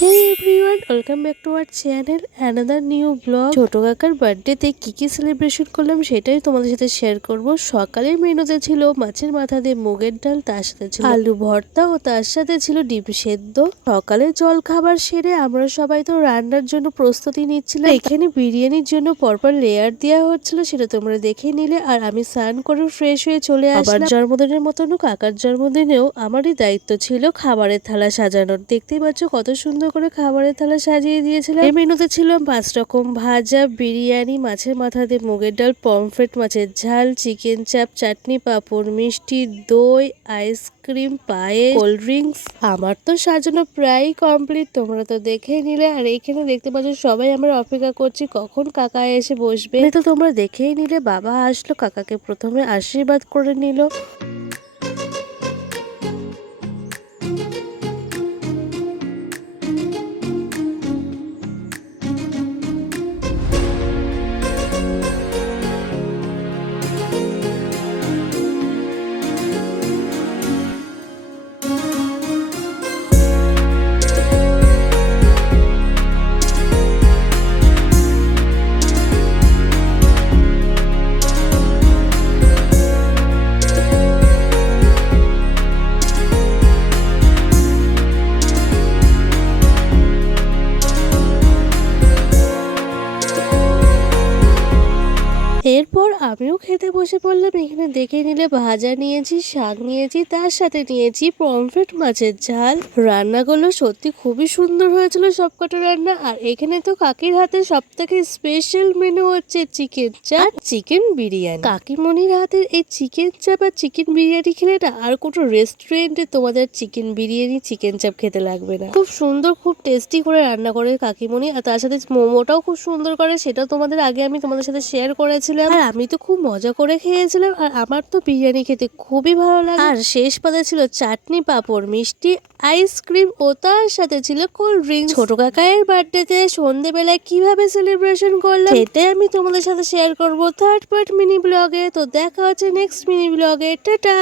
Hey everyone, welcome back to our channel another new blog. ছোট কাকার বার্থডেতে কি সেলিব্রেশন করলাম সেটাই তোমাদের সাথে শেয়ার করব। সকালের মেনুতে ছিল মাছের মাথা দিয়ে মুগের ডাল, তার সাথে ছিল আলু ভর্তা ও তার সাথে ছিল ডিম সেদ্ধ। সকালের জল খাবার সেরে আমরা সবাই তো রান্নার জন্য প্রস্তুতি নিচ্ছিলাম। এখানে বিরিয়ানির জন্য পরপর লেয়ার দেওয়া হচ্ছিল, সেটা তোমরা দেখে নিলে। আর আমি স্নান করে ফ্রেশ হয়ে চলে আসলাম। আবার জন্মদিনের মতন কাকার জন্মদিনেও আমারই দায়িত্ব ছিল খাবারের থালা সাজানোর। দেখতেই পাচ্ছ কত সুন্দর করে খাবারের থালা সাজিয়ে দিয়েছিলাম। এই মেনুতে ছিল 5 রকম ভাজা, বিরিয়ানি, মাছের মাথা দিয়ে মুগের ডাল, পমফ্রেট মাছের ঝাল, চিকেন চাপ, চাটনি, পাঁপড়, মিষ্টি, দই, আইসক্রিম, পায়েস, কোল্ড ড্রিঙ্কস। আমার তো সাজানো প্রায় কমপ্লিট, তোমরা তো দেখেই নিলে। আর এইখানে দেখতে পাচ্ছ সবাই আমরা অপেক্ষা করছি কখন কাকা এসে বসবে। তো তোমরা দেখেই নিলে, বাবা আসলো, কাকাকে প্রথমে আশীর্বাদ করে নিল। এরপর আমিও খেতে বসে পড়লাম। এখানে দেখে নিলে ভাজা নিয়েছি, শাক নিয়েছি, তার সাথে নিয়েছি পমফ্রেট মাছের ঝাল। রান্নাগুলো সত্যি খুবই সুন্দর হয়েছিল সবকটা রান্না। আর এখানে তো কাকির হাতে সব থেকে স্পেশাল মেনু হচ্ছে চিকেন চাপ, চিকেন বিরিয়ানি। কাকিমণির হাতের এই চিকেন চাপ আর চিকেন বিরিয়ানি খেলে না আর কোনো রেস্টুরেন্টে তোমাদের চিকেন বিরিয়ানি, চিকেন চাপ খেতে লাগবে না। খুব সুন্দর, খুব টেস্টি করে রান্না করে কাকিমণি। আর তার সাথে মোমোটাও খুব সুন্দর করে, সেটাও তোমাদের আগে আমি তোমাদের সাথে শেয়ার করেছিলাম। আর আমি তো খুব মজা করে খেয়েছিলাম। আর আমার তো বিরিয়ানি খেতে খুবই ভালো লাগে। আর শেষ পাতে ছিল চাটনি, পাঁপড়, মিষ্টি, আইসক্রিম ও তার সাথে ছিল কোল্ড ড্রিঙ্কস। ছোট কাকায়ের বার্থডেতে সন্ধ্যেবেলায় কিভাবে সেলিব্রেশন করলাম সেটাই আমি তোমাদের সাথে শেয়ার করবো থার্ড পার্ট মিনি ব্লগে। তো দেখা হচ্ছে নেক্সট মিনি ব্লগে। টাটা।